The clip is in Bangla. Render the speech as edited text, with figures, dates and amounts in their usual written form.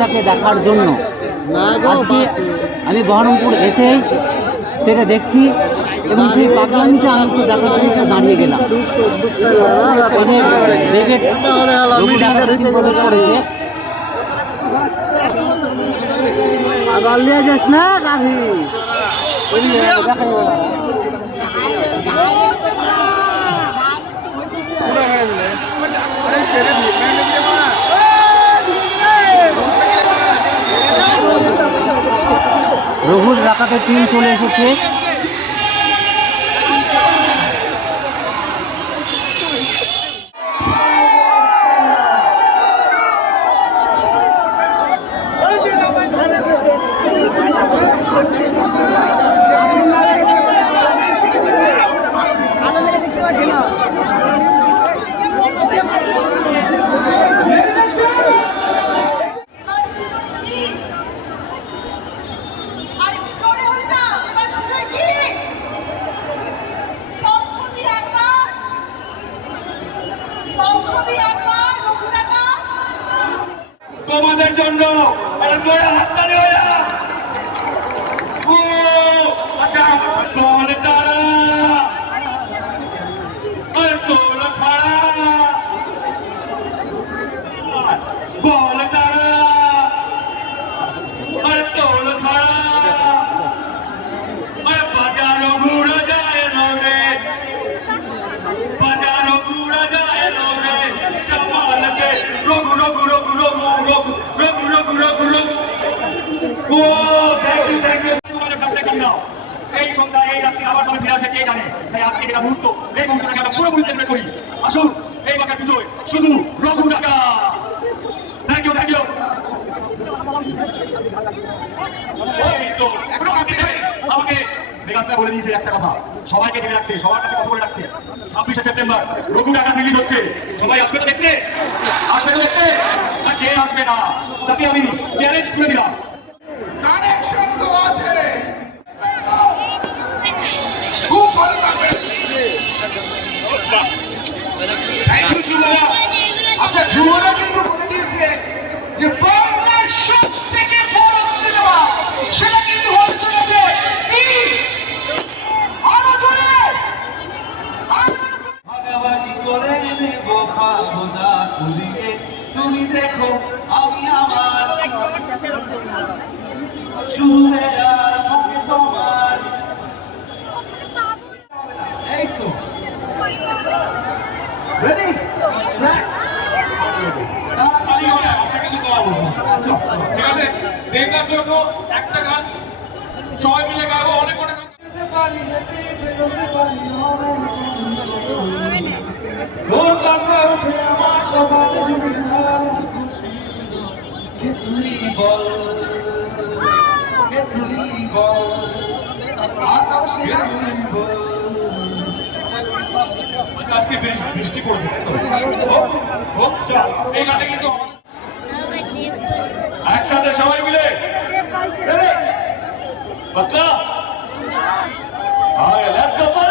রূপকথাকে দেখার জন্য আজকে আমি বহরমপুর এসেই সেটা দেখছি এবং সেই পাগলামিটা আমি একটু দেখার জন্য দাঁড়িয়ে গেলাম। ওদের ব্রিগেড রঘু ডাকাতি প্রবেশ করেছে। আবার লিয়ে যাস না গাড়ি রঘুর ডাকাতের টিম চলে এসেছে। তোমাদের জন্য একটা জোরে হাততালি হয়ে আচ্ছা দল তারা দোল খাড়া বল তারা দোল খাড়া বাজারও ঘুরা যায় রে বাজারও ঘুরা যায় রে সামালকে রঘু রঘু রঘু রঘু রঘু রঘু রঘু রঘু রঘু ও থ্যাংক ইউ তোমাদের কাছে কালি দাও। এই সন্ধ্যা এই রাত্রি আবার কবে ফিরে আসে কে জানে। তাই আজকে এটা মুহূর্ত এই মুহূর্তটাকে আমরা পুরোপুরি সেলিব্রেট করি। আসুন এই বাসার পুজোয় শুধু রঘু ডাকা। থ্যাংক ইউ এখনো আমাকে মেগাস্টার বলে দিয়েছে একটা কথা, সবাইকে জেনে রাখতে, সবার কাছে কথা বলে রাখতে। 26শে সেপ্টেম্বর রঘু ডাকা রিলিজ হচ্ছে। সবাই আসবে তো দেখতে? আসবে তো দেখতে? আর কে আসবে না তাকে আমি চ্যালেঞ্জ ছুড়ে দিলাম। কানেকশন তো আছে, খুব ভালো লাগবে। থ্যাংক ইউ যুবরা। আচ্ছা যুবরা কিন্তু বলে দিয়েছে যে বাংলার সব থেকে বড় সিনেমা সেটা কিন্তু হতে চলেছে আরো জোরে ভাগাভাগি করে নেব বোঝা করিয়ে তুমি দেখো আমি আমার শুধু আর থাকে তোমার। এই তো রেডি ট্র্যাক তাড়াতাড়ি হয়ে আমরা কিন্তু গাবো। আচ্ছা ঠিক আছে, দেখার জন্য একটা গান সবাই মিলে গাবো। অনেক অনেক তোর কথা উঠে আমার কপালে জুড়িদার কে তুই বল কে তুই বল আচ্ছা আজকে বৃষ্টি পড়ছে এই গানটা কিন্তু একসাথে সবাই মিলে পাক্কা? Let's go.